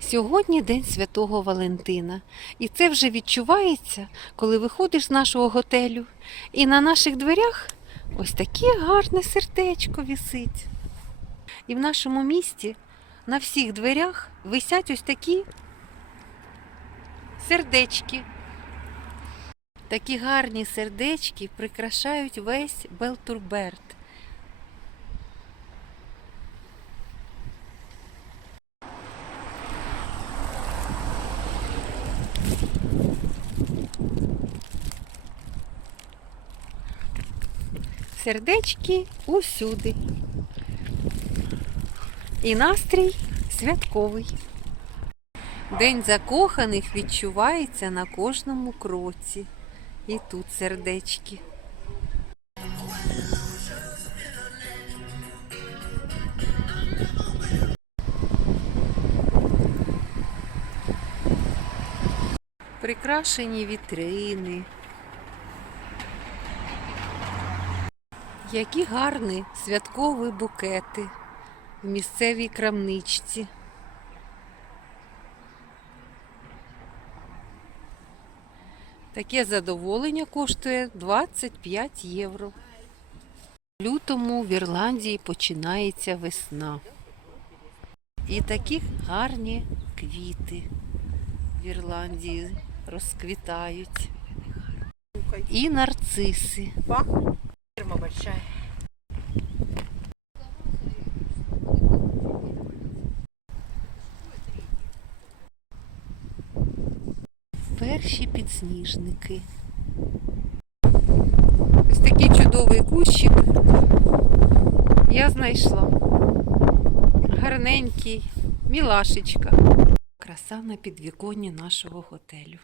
Сьогодні День Святого Валентина, і це вже відчувається, коли виходиш з нашого готелю, і на наших дверях ось таке гарне сердечко висить. І в нашому місті на всіх дверях висять ось такі сердечки. Такі гарні сердечки прикрашають весь Белтурберт. Сердечки усюди. І настрій святковий. День закоханих відчувається на кожному кроці. І тут сердечки. Прикрашені вітрини. Які гарні святкові букети в місцевій крамничці. Таке задоволення коштує 25 євро. В лютому в Ірландії починається весна. І такі гарні квіти в Ірландії розквітають. І нарциси. Фирма большая. Перші підсніжники. Ось такий чудовий кущик. Я знайшла. Гарненький, мілашечка. Краса на підвіконні нашого готелю.